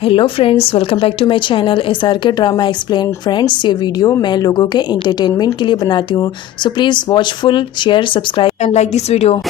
Hello friends, welcome back to my channel SRK drama explain. Friends, ये video मैं लोगों के एंटरटेनमेंट के लिए बनाती हूँ, so please watch full, share, subscribe and like this video.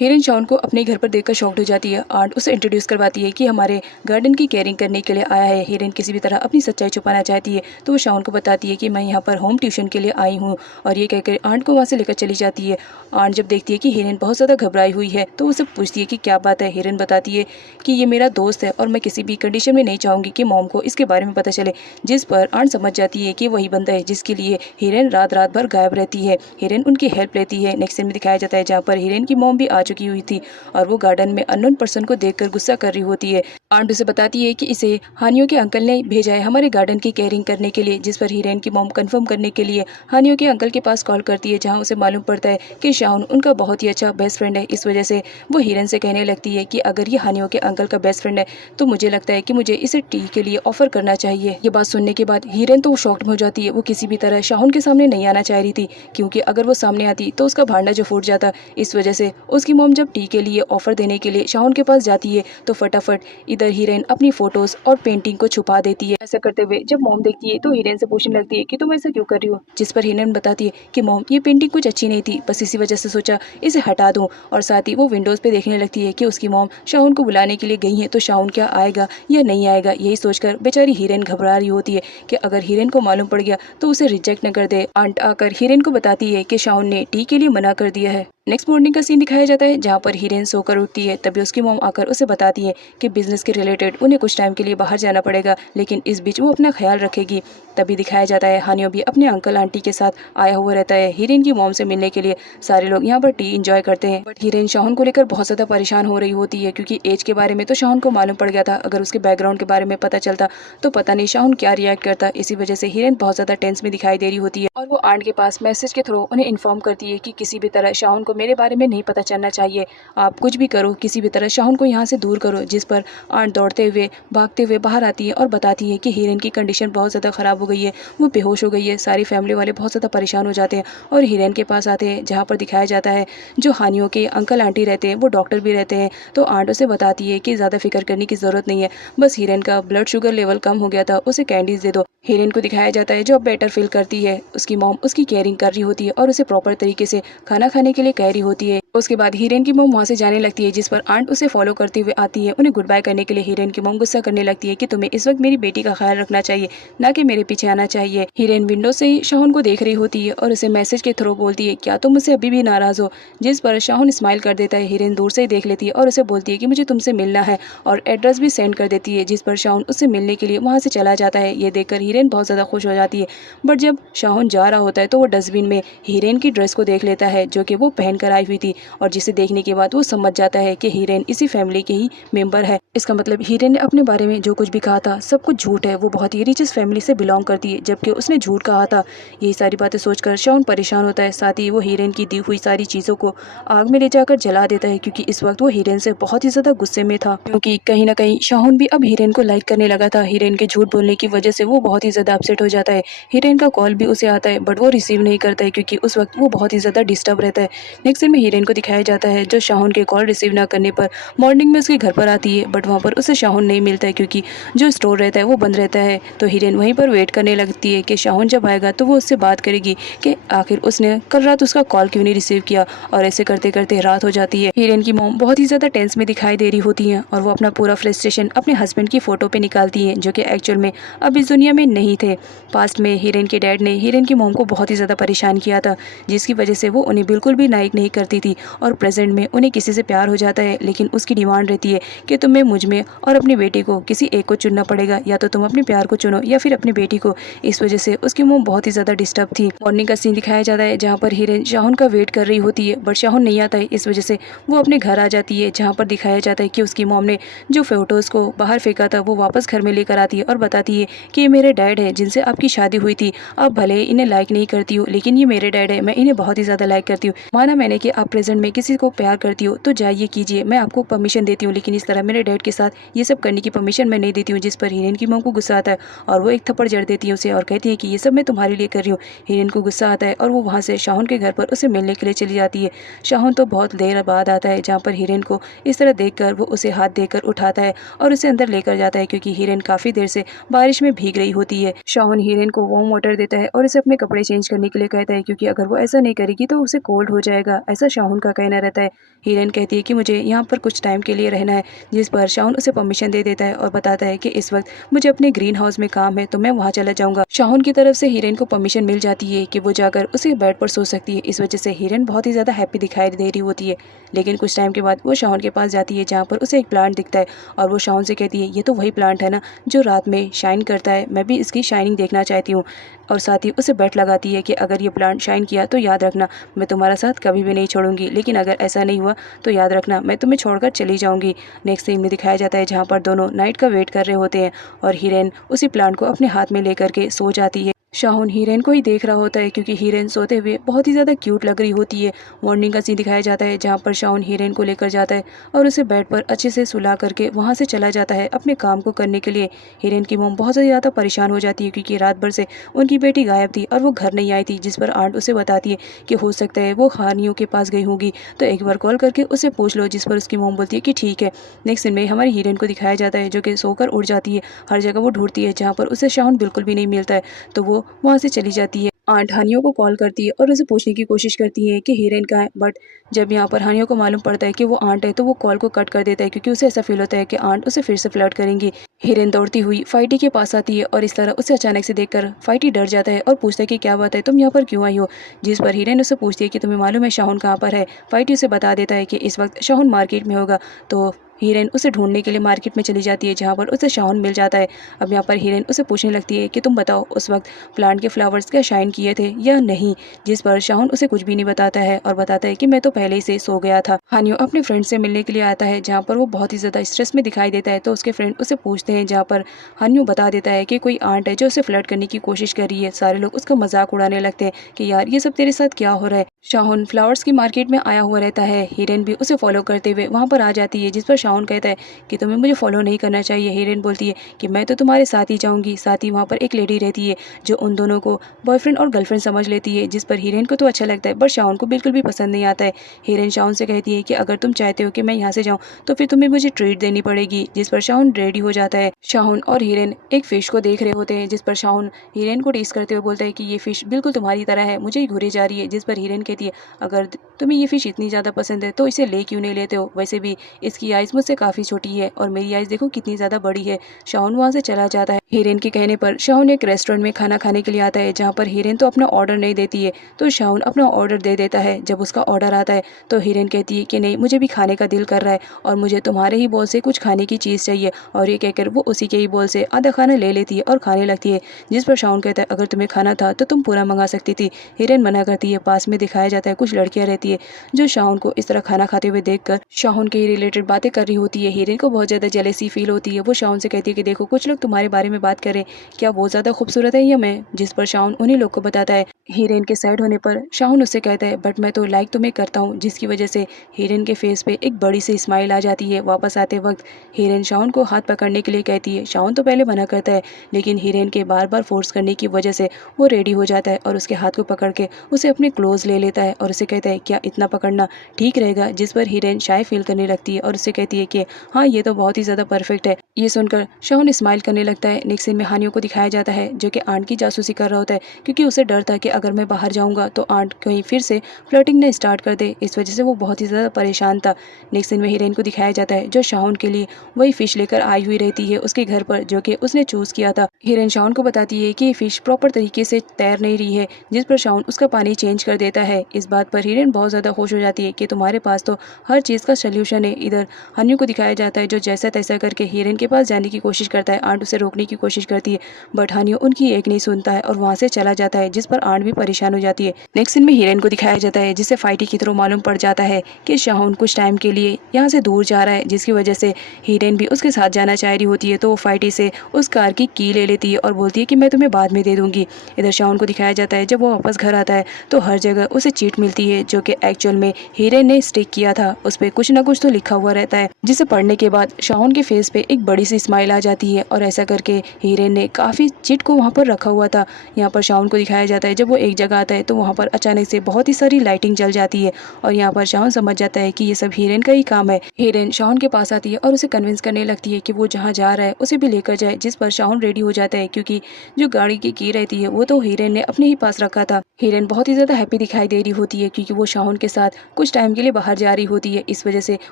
हिरन शाउन को अपने घर पर देखकर शॉक्ड हो जाती है। आंट उसे इंट्रोड्यूस करवाती है कि हमारे गार्डन की केयरिंग करने के लिए आया है। हिरन किसी भी तरह अपनी सच्चाई छुपाना चाहती है, तो वो शाउन को बताती है कि मैं यहाँ पर होम ट्यूशन के लिए आई हूँ, और ये कहकर आंट को वहाँ से लेकर चली जाती है। आंट जब देखती है कि हिरन बहुत ज़्यादा घबराई हुई है, तो उसे पूछती है कि क्या बात है। हिरन बताती है कि ये मेरा दोस्त है और मैं किसी भी कंडीशन में नहीं चाहूँगी कि मॉम को इसके बारे में पता चले। जिस पर आंट समझ जाती है कि वही बंदा है जिसके लिए हिरन रात रात भर गायब रहती है। हिरन उनकी हेल्प लेती है। नेक्स्ट सीन में दिखाया जाता है जहाँ पर हिरन की मॉम भी आ चुकी हुई थी और वो गार्डन में अननोन पर्सन को देखकर गुस्सा कर रही होती है। आंट उसे बताती है कि इसे हानियों के अंकल ने भेजा है हमारे गार्डन की केयरिंग करने के लिए। जिस पर हिरन की मॉम कंफर्म करने के लिए हानियों के अंकल के पास कॉल करती है, जहां उसे मालूम पड़ता है कि शाउन उनका बहुत ही अच्छा बेस्ट फ्रेंड है। इस वजह से वो हिरन से कहने लगती है कि अगर ये हानियों के अंकल का बेस्ट फ्रेंड है तो मुझे लगता है कि मुझे इसे टी के लिए ऑफर करना चाहिए। ये बात सुनने के बाद हिरन तो शॉक्ड हो जाती है। वो किसी भी तरह शाउन के सामने नहीं आना चाह रही थी, क्योंकि अगर वो सामने आती तो उसका भांडा जो फूट जाता। इस वजह से उसकी मॉम जब टी के लिए ऑफर देने के लिए शाउन के पास जाती है तो फटाफट इधर हिरन अपनी फोटोज और पेंटिंग को छुपा देती है। ऐसा करते हुए जब मॉम देखती है तो हिरन से पूछने लगती है कि तुम ऐसा क्यों कर रही हो। जिस पर हिरन बताती है कि मॉम, ये पेंटिंग कुछ अच्छी नहीं थी, बस इसी वजह से सोचा इसे हटा दूं। और साथ ही वो विंडोज पे देखने लगती है कि उसकी मॉम शाउन को बुलाने के लिए गई है, तो शाउन क्या आएगा या नहीं आएगा। यही सोचकर बेचारी हिरन घबरा रही होती है कि अगर हिरन को मालूम पड़ गया तो उसे रिजेक्ट न कर दे। आंट आकर हिरन को बताती है कि शाउन ने टी के लिए मना कर दिया है। नेक्स्ट मॉर्निंग का सीन दिखाया जाता है जहाँ पर हिरन सोकर उठती है। तभी उसकी मॉम आकर उसे बताती है कि बिजनेस के रिलेटेड उन्हें कुछ टाइम के लिए बाहर जाना पड़ेगा, लेकिन इस बीच वो अपना ख्याल रखेगी। तभी दिखाया जाता है हानियों भी अपने अंकल आंटी के साथ आया हुआ रहता है हिरन की मॉम से मिलने के लिए। सारे लोग यहाँ पर टी एंजॉय करते हैं, बट हिरन शाउन को लेकर बहुत ज़्यादा परेशान हो रही होती है, क्योंकि एज के बारे में तो शाउन को मालूम पड़ गया था। अगर उसके बैकग्राउंड के बारे में पता चलता तो पता नहीं शाउन क्या रिएक्ट करता। इसी वजह से हिरन बहुत ज़्यादा टेंस में दिखाई दे रही होती है, और वो आंट के पास मैसेज के थ्रू उन्हें इन्फॉर्म करती है कि किसी भी तरह शाउन को मेरे बारे में नहीं पता चलना चाहिए। आप कुछ भी करो, किसी भी तरह शाउन को यहाँ से दूर करो। जिस पर आंट दौड़ते हुए भागते हुए बाहर आती है और बताती है कि हिरन की कंडीशन बहुत ज़्यादा ख़राब हो गई है, वो बेहोश हो गई है। सारी फैमिली वाले बहुत ज़्यादा परेशान हो जाते हैं और हिरन के पास आते हैं, जहाँ पर दिखाया जाता है जो हानियों के अंकल आंटी रहते हैं वो डॉक्टर भी रहते हैं। तो आंट उसे बताती है कि ज़्यादा फिक्र करने की ज़रूरत नहीं है, बस हिरन का ब्लड शुगर लेवल कम हो गया था, उसे कैंडीज दे दो। हिरन को दिखाया जाता है जो अब बेटर फील करती है। उसकी मॉम उसकी केयरिंग कर रही होती है और उसे प्रॉपर तरीके से खाना खाने के लिए कह रही होती है। उसके बाद हिरन की मॉम वहाँ से जाने लगती है, जिस पर आंट उसे फॉलो करते हुए आती है। उन्हें गुड बाय करने के लिए हिरन की मॉम गुस्सा करने लगती है कि तुम्हें इस वक्त मेरी बेटी का ख्याल रखना चाहिए, ना कि मेरे पीछे आना चाहिए। हिरन विंडो से ही शाहुन को देख रही होती है और उसे मैसेज के थ्रू बोलती है, क्या तुम मुझसे अभी भी नाराज हो। जिस पर शाहुन स्माइल कर देता है। हिरन दूर से ही देख लेती है और उसे बोलती है कि मुझे तुमसे मिलना है, और एड्रेस भी सेंड कर देती है। जिस पर शाहुन उससे मिलने के लिए वहाँ से चला जाता है। ये देखकर हिरन बहुत ज़्यादा खुश हो जाती है, बट जब शाहुन जा रहा होता है तो वो डस्टबिन में हिरन की ड्रेस को देख लेता है, जो कि वो पहन कर आई हुई थी, और जिसे देखने के बाद वो समझ जाता है कि हिरन इसी फैमिली के ही मेंबर है। इसका मतलब हिरन ने अपने बारे में जो कुछ भी कहा था सब कुछ झूठ है। वो बहुत ही रिचेस्ट फैमिली से बिलोंग करती है, जबकि उसने झूठ कहा था। यही सारी बातें सोचकर शाहुन परेशान होता है। साथ ही वो हिरन की दी हुई सारी चीज़ों को आग में ले जाकर जला देता है, क्योंकि इस वक्त वो हिरन से बहुत ही ज़्यादा गुस्से में था, क्योंकि कहीं ना कहीं शाहुन भी अब हिरन को लाइक करने लगा था। हिरन के झूठ बोलने की वजह से वो बहुत ही ज़्यादा अपसेट हो जाता है। हिरन का कॉल भी उसे आता है, बट वो रिसीव नहीं करता है, क्योंकि उस वक्त वो बहुत ही ज़्यादा डिस्टर्ब रहता है। नेक्स्ट सीन में हिरन को दिखाया जाता है जो शाहुन के कॉल रिसीव ना करने पर मॉर्निंग में उसके घर पर आती है, बट वहाँ पर उसे शाहुन नहीं मिलता है, क्योंकि जो स्टोर रहता है वो बंद रहता है। तो हिरन वहीं पर वेट करने लगती है कि शाहुन जब आएगा तो वो उससे बात करेगी कि आखिर उसने कल रात उसका कॉल क्यों नहीं रिसीव किया। और ऐसे करते करते रात हो जाती है। हिरन की मॉम बहुत ही ज़्यादा टेंस में दिखाई दे रही होती है, और वो अपना पूरा फ्रस्ट्रेशन अपने हस्बैंड की फ़ोटो पे निकालती है, जो कि एक्चुअल में अब इस दुनिया में नहीं थे। पास्ट में हिरन के डैड ने हिरन की मॉम को बहुत ही ज़्यादा परेशान किया था, जिसकी वजह से वो उन्हें बिल्कुल भी लाइक नहीं करती थी। और प्रेजेंट में उन्हें किसी से प्यार हो जाता है, लेकिन उसकी डिमांड रहती है कि तुम्हें मुझ में और अपनी बेटी को किसी एक को चुनना पड़ेगा, या तो तुम अपने प्यार को चुनो या फिर अपनी बेटी को। इस वजह से उसकी मॉम बहुत ही ज़्यादा डिस्टर्ब थी। मॉर्निंग का सीन दिखाया जाता है जहाँ पर हिरन शाहुन का वेट कर रही होती है, बट शाहुन नहीं आता है। इस वजह से वो अपने घर आ जाती है, जहाँ पर दिखाया जाता है कि उसकी मॉम ने जो फोटोज़ को बाहर फेंका था वो वापस घर में लेकर आती है और बताती है कि ये मेरे डैड है जिनसे आपकी शादी हुई थी। आप भले इन्हें लाइक नहीं करती हो, लेकिन ये मेरे डैड है, मैं इन्हें बहुत ही ज़्यादा लाइक करती हूँ। माना मैंने कि आप प्रेजेंट में किसी को प्यार करती हो तो जाइए कीजिए, मैं आपको परमिशन देती हूँ, लेकिन इस तरह मेरे डैड के साथ ये सब करने की परमिशन मैं नहीं देती हूँ। जिस पर हिरेन की मॉम को गुस्सा आता है और वो एक थप्पड़ जड़ देती है उसे और कहती है कि ये सब मैं तुम्हारे लिए कर रही हूँ। हिरेन को गुस्सा आता है और वो वहाँ से शाहुन के घर पर उसे मिलने के लिए चली जाती है। शाहुन तो बहुत देर बाद आता है, जहाँ पर हिरेन को इस तरह देखकर वो उसे हाथ देकर उठाता है और उसे अंदर लेकर जाता है, क्योंकि हिरेन काफी देर से बारिश में भीग रही होती है। शाहुन हिरेन को वार्म वाटर देता है और उसे अपने कपड़े चेंज करने के लिए कहता है, क्योंकि अगर वो ऐसा नहीं करेगी तो उसे कोल्ड हो जाएगा, ऐसा शाहुन का कहना रहता है। हिरेन कहती है कि मुझे यहाँ पर कुछ टाइम के लिए रहना है, जिस पर शाहुन उसे परमिशन दे देता है और बताता है कि इस वक्त मुझे अपने ग्रीन हाउस में काम है तो मैं वहाँ चला जाऊंगा। शाहुन की तरफ से हिरेन को परमिशन मिल जाती है कि वो जाकर उसे बेड पर सो सकती है। इस वजह से हिरेन बहुत ही ज्यादा हैप्पी दिखाई दे रही होती है। लेकिन कुछ टाइम के बाद वो शाहुन के पास जाती है, जहाँ पर उसे एक प्लांट दिखता है और वो शाहुन से कहती है, ये तो वही प्लांट है ना जो रात में शाइन करता है, मैं भी इसकी शाइनिंग देखना चाहती हूँ। और साथ ही उसे बेट लगाती है कि अगर ये प्लांट शाइन किया तो याद रखना मैं तुम्हारा साथ कभी भी नहीं छोड़ूंगी, लेकिन अगर ऐसा नहीं हुआ तो याद रखना मैं तुम्हें छोड़कर चली जाऊंगी। नेक्स्ट सीन में दिखाया जाता है जहाँ पर दोनों नाइट का वेट कर रहे होते हैं और हिरेन उसी प्लांट को अपने हाथ में लेकर के सो जाती है। शाहुन हिरेन को ही देख रहा होता है, क्योंकि हिरेन सोते हुए बहुत ही ज़्यादा क्यूट लग रही होती है। मॉर्निंग का सीन दिखाया जाता है जहाँ पर शाहुन हिरेन को लेकर जाता है और उसे बेड पर अच्छे से सुला करके वहाँ से चला जाता है अपने काम को करने के लिए। हिरेन की मॉम बहुत ज़्यादा परेशान हो जाती है, क्योंकि रात भर से उनकी बेटी गायब थी और वो घर नहीं आई थी, जिस पर आंट उसे बताती है कि हो सकता है वो हानियों के पास गई होगी, तो एक बार कॉल करके उसे पूछ लो। जिस पर उसकी मॉम बोलती है कि ठीक है। नेक्स्ट सीन में हमारी हिरेन को दिखाया जाता है जो कि सोकर उड़ जाती है। हर जगह वो ढूंढती है, जहाँ पर उसे शाहुन बिल्कुल भी नहीं मिलता है, तो वो वहाँ से चली जाती है। आंट हानियों को कॉल करती है और उसे पूछने की कोशिश करती है कि हिरेन कहाँ है, बट जब यहाँ पर हानियों को मालूम पड़ता है कि वो आंट है तो वो कॉल को कट कर देता है, क्योंकि उसे ऐसा फील होता है कि आंट उसे फिर से फ्लर्ट करेंगी। हिरेन दौड़ती हुई फाइटी के पास आती है और इस तरह उसे अचानक से देखकर फाइटी डर जाता है और पूछता है कि क्या बात है, तुम यहाँ पर क्यों आई हो। जिस पर हिरेन उसे पूछती है कि तुम्हें मालूम है शाहुन कहाँ पर है। फाइटी उसे बता देता है कि इस वक्त शाहुन मार्केट में होगा, तो हिरेन उसे ढूंढने के लिए मार्केट में चली जाती है, जहाँ पर उसे शाहुन मिल जाता है। अब यहाँ पर हिरेन उसे पूछने लगती है कि तुम बताओ उस वक्त प्लांट के फ्लावर्स क्या शाइन किए थे या नहीं, जिस पर शाहुन उसे कुछ भी नहीं बताता है और बताता है कि मैं तो पहले ही से सो गया था। हानियो अपने फ्रेंड से मिलने के लिए आता है, जहाँ पर वो बहुत ही ज़्यादा स्ट्रेस में दिखाई देता है, तो उसके फ्रेंड उसे पूछते हैं, जहाँ पर हानियो बता देता है कि कोई आंट है जो उसे फ्लर्ट करने की कोशिश कर रही है। सारे लोग उसका मजाक उड़ाने लगते हैं कि यार ये सब तेरे साथ क्या हो रहा है। शाहुन फ्लावर्स की मार्केट में आया हुआ रहता है, हिरेन भी उसे फॉलो करते हुए वहाँ पर आ जाती है, जिस पर शाहुन कहता है कि तुम्हें मुझे फॉलो नहीं करना चाहिए। हिरेन बोलती है कि मैं तो तुम्हारे साथ ही जाऊंगी। साथ ही वहाँ पर एक लेडी रहती है जो उन दोनों को बॉयफ्रेंड और गर्लफ्रेंड समझ लेती है, जिस पर हिरेन को तो अच्छा लगता है बट शाहुन को बिल्कुल भी पसंद नहीं आता है। हिरेन शाहुन से कहती है कि अगर तुम चाहते हो कि मैं यहाँ से जाऊँ तो फिर तुम्हें मुझे ट्रीट देनी पड़ेगी, जिस पर शाहुन रेडी हो जाता है। शाहुन और हिरेन एक फिश को देख रहे होते हैं, जिस पर शाहुन हिरेन को टेस्ट करते हुए बोलता है कि ये फिश बिल्कुल तुम्हारी तरह है, मुझे ही घूरे जा रही है। जिस पर हिरेन कहती है अगर तुम्हें ये फिश इतनी ज़्यादा पसंद है तो इसे ले क्यों नहीं लेते हो, वैसे भी इसकी आइज़ मुझसे काफ़ी छोटी है और मेरी आइज़ देखो कितनी ज़्यादा बड़ी है। शाहुन वहाँ से चला जाता है। हिरेन के कहने पर शाहुन एक रेस्टोरेंट में खाना खाने के लिए आता है, जहाँ पर हिरेन तो अपना ऑर्डर नहीं देती है, तो शाहुन अपना ऑर्डर दे देता है। जब उसका ऑर्डर आता है तो हिरेन कहती है कि नहीं, मुझे भी खाने का दिल कर रहा है और मुझे तुम्हारे ही बोल से कुछ खाने की चीज़ चाहिए, और ये कहकर वो उसी के ही बोल से आधा खाना ले लेती है और खाने लगती है। जिस पर शाहुन कहता है अगर तुम्हें खाना था तो तुम पूरा मंगा सकती थी। हिरेन मना करती है। पास में दिखाया जाता है कुछ लड़कियां रहती है जो शाहुन को इस तरह खाना खाते हुए देखकर शाहुन के रिलेटेड बातें कर रही होती है। हिरेन को बहुत ज़्यादा जेलेसी फील होती है। वो शाहुन से कहती है कि देखो कुछ लोग तुम्हारे बारे में बात करें, क्या वो ज़्यादा खूबसूरत है या मैं, जिस पर शाहुन उन्हीं लोग को बताता है। हिरेन के साइड होने पर शाहुन उससे कहता है बट मैं तो लाइक तुम्हें करता हूँ, जिसकी वजह से हिरेन के फेस पे एक बड़ी सी स्माइल आ जाती है। वापस आते वक्त हिरेन शाहुन को हाथ पकड़ने के लिए कहती है। शाहुन तो पहले मना करता है, लेकिन हिरेन के बार बार फोर्स करने की वजह से वो रेडी हो जाता है और उसके हाथ को पकड़ के उसे अपने क्लोज ले लेता है और उसे कहता है क्या इतना पकड़ना ठीक रहेगा, जिस पर हिरेन शाय फील करने लगती है और उससे कहती है कि हाँ ये तो बहुत ही ज़्यादा परफेक्ट है। ये सुनकर शाहुन स्माइल करने लगता है। नेक्स्ट सीन में हानियों को दिखाया जाता है जो कि आंट की जासूसी कर रहा होता है, क्योंकि उसे डर था कि अगर मैं बाहर जाऊंगा तो आंट कहीं फिर से फ्लर्टिंग न स्टार्ट कर दे, इस वजह से वो बहुत ही ज़्यादा परेशान था। नेक्स्ट सीन में हिरेन को दिखाया जाता है जो शाहुन के लिए वही फिश लेकर आई हुई रहती है उसके घर पर, जो कि उसने चूज़ किया था। हिरेन शाहुन को बताती है कि ये फिश प्रॉपर तरीके से तैर नहीं रही है, जिस पर शाहुन उसका पानी चेंज कर देता है। इस बात पर हिरेन बहुत ज़्यादा खुश हो जाती है कि तुम्हारे पास तो हर चीज़ का सोल्यूशन है, इधर हन्यू को दिखाया जाता है जो जैसा तैसा करके हीरेन के पास जाने की कोशिश करता है। आंट उसे रोकने की कोशिश करती है बट हन्यू उनकी एक नहीं सुनता है और वहाँ से चला जाता है, जिस पर आंट भी परेशान हो जाती है। नेक्स्ट सीन में हीरेन को दिखाया जाता है जिससे फाइटी के थ्रू मालूम पड़ जाता है कि शाहुन कुछ टाइम के लिए यहाँ से दूर जा रहा है, जिसकी वजह से हीरेन भी उसके साथ जाना चाह रही होती है। तो वो फाइटी से उस कार की ले लेती है और बोलती है कि मैं तुम्हें बाद में दे दूंगी। इधर शाहुन को दिखाया जाता है जब वो वापस घर आता है तो हर जगह उसे चीट मिलती है जो कि एक्चुअल में हीरेन ने स्टिक किया था। उस पर कुछ ना कुछ तो लिखा हुआ रहता है, जिसे पढ़ने के बाद शाहुन के फेस पे एक बड़ी सी स्माइल आ जाती है और ऐसा करके हीरेन ने काफी चीट को वहाँ पर रखा हुआ था। यहाँ पर शाहुन को दिखाया जाता है जब वो एक जगह आता है तो वहाँ पर अचानक से बहुत ही सारी लाइटिंग जल जाती है और यहाँ पर शाहुन समझ जाता है कि ये सब हीरेन का ही काम है। हीरेन शाहुन के पास आती है और उसे कन्विंस करने लगती है कि वो जहाँ जा रहा है उसे भी लेकर जाए, जिस पर शाहुन रेडी हो जाता है क्योंकि जो गाड़ी की रहती है वो तो हीरेन ने अपने ही पास रखा था। हीरेन बहुत ही ज्यादा हैप्पी दिखाई दे रही होती है क्योंकि वो शाहुन के साथ कुछ टाइम के लिए बाहर जा रही होती है, इस वजह से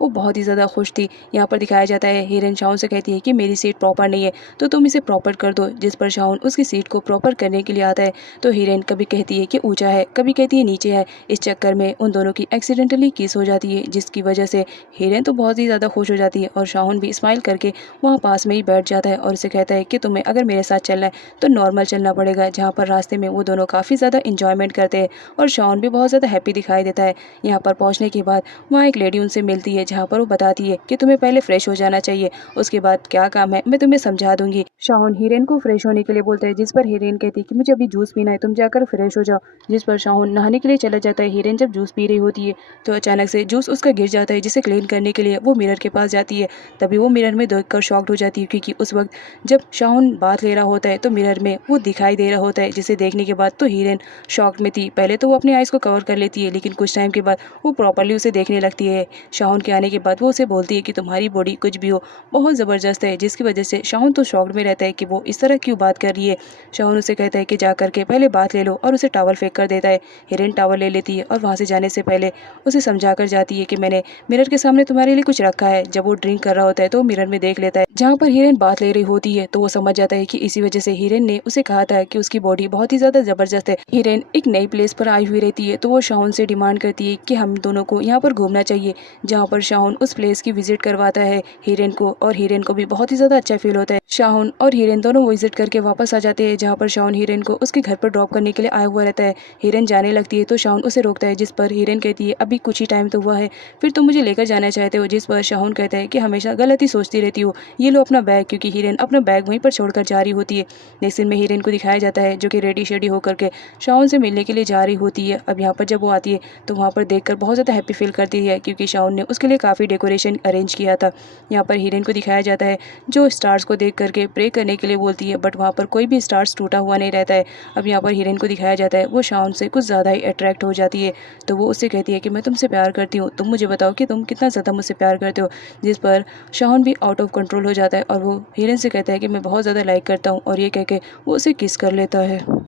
वो बहुत ही ज्यादा खुश थी। यहाँ पर दिखाया जाता है हीरेन शाहुन से कहती है कि मेरी सीट प्रॉपर नहीं है तो तुम इसे प्रॉपर कर दो, जिस पर शाहुन उसकी सीट को प्रॉपर करने के लिए आता है। तो हीरेन कभी कहती है कि ऊंचा है, कभी कहती है नीचे है। इस चक्कर में उन दोनों की एक्सीडेंटली किस हो जाती है, जिसकी वजह से हीरेन तो बहुत ही ज्यादा खुश हो जाती है और शाहुन भी स्माइल करके वहाँ पास में ही बैठ जाता है और उसे कहता है कि तुम्हें अगर मेरे साथ चलना है तो नॉर्मल चलना पड़ेगा। जहाँ पर रास्ते में वो दोनों काफ़ी ज़्यादा इंजॉयमेंट करते हैं और शाहुन भी बहुत ज़्यादा हैप्पी दिखाई देता है। यहाँ पर पहुँचने के बाद वहाँ एक लेडी उनसे मिलती है जहाँ पर वो बताती है कि तुम्हें पहले फ्रेश हो जाना चाहिए, उसके बाद क्या काम है मैं तुम्हें समझा दूंगी। शाहुन हीरेन को फ्रेश होने के लिए बोलता है, जिस पर हीरेन कहती है कि मुझे अभी जूस पीना है, तुम जाकर फ्रेश हो जाओ। जिस पर शाहुन नहाने के लिए चला जाता है। हीरेन जब जूस पी रही होती है तो अचानक से जूस उसका गिर जाता है, जिसे क्लीन करने के लिए वो मिरर के पास जाती है। तभी वो मिरर में देखकर शॉक्ड हो जाती है क्योंकि उस वक्त जब शाहुन बात ले रहा होता है तो मिरर में वो दिखाई दे रहा होता है, जिसे देखने के बाद तो हीरेन शॉक में थी। पहले तो वो अपने आईज को कवर कर लेती है लेकिन कुछ टाइम के बाद वो प्रॉपरली उसे देखने लगती है। शाहुन के आने के बाद वो उसे बोलती है कि तुम्हारी बॉडी कुछ भी हो बहुत ज़बरदस्त है, जिसकी वजह से शाहुन तो शॉक्ड में रहता है कि वो इस तरह क्यों बात कर रही है। शाहुन उसे कहता है कि जा करके पहले बात ले लो और उसे टावल फेंक कर देता है। हीरेन टावल ले लेती है और वहाँ से जाने से पहले उसे समझा कर जाती है कि मैंने मिरर के सामने तुम्हारे लिए कुछ रखा है। जब वो ड्रिंक कर रहा होता है तो मिरर में देख लेता है जहाँ पर हीरेन बात ले रही होती है, तो वो समझ जाता है कि इसी वजह से हीरेन ने उसे कहा था कि उसकी बॉडी बहुत ही ज्यादा जबरदस्त है। हीरेन एक नई प्लेस पर आई हुई रहती है तो वो शाहुन से डिमांड करती है कि हम दोनों को यहाँ पर घूमना चाहिए, जहाँ पर शाहुन उस प्लेस की विजिट करवाता है हीरेन को और हीरेन को भी बहुत ही ज्यादा अच्छा फील होता है। शाहुन और हीरेन दोनों विजिट करके वापस आ जाते हैं जहाँ पर शाहुन हीरेन को उसके घर पर ड्रॉप करने के लिए आया हुआ रहता है। हीरेन जाने लगती है तो शाहुन उसे रोकता है, जिस पर हीरेन कहती है अभी कुछ ही टाइम तो हुआ है, फिर तुम मुझे लेकर जाना चाहते हो। जिस पर शाहुन कहता है कि हमेशा गलत ही सोचती रहती हो, ये लो अपना बैग, क्योंकि हीरेन अपना बैग वहीं पर छोड़कर जा रही होती है। नेक्स्ट सीन में हीरेन को दिखाया जाता है जो कि रेडी शेडी होकर के शाहुन से मिलने के लिए जा रही होती है। अब यहाँ पर जब वो आती है तो वहाँ पर देखकर बहुत ज़्यादा हैप्पी फील करती है क्योंकि शाहुन ने उसके लिए काफ़ी डेकोरेशन अरेंज किया था। यहाँ पर हीरेन को दिखाया जाता है जो स्टार्स को देख करके प्रे करने के लिए बोलती है बट वहाँ पर कोई भी स्टार्स टूटा हुआ नहीं रहता है। अब यहाँ पर हीरेन को दिखाया जाता है वो शाहुन से कुछ ज़्यादा ही अट्रैक्ट हो जाती है, तो वो उससे कहती है कि मैं तुमसे प्यार करती हूँ, तुम मुझे बताओ कि तुम कितना ज़्यादा मुझसे प्यार करते हो। जिस पर शाहुन भी आउट ऑफ कंट्रोल हो जाता है और वो हीरेन से कहता है कि मैं बहुत ज़्यादा लाइक करता हूँ और ये कह के वो उसे किस कर लेता है।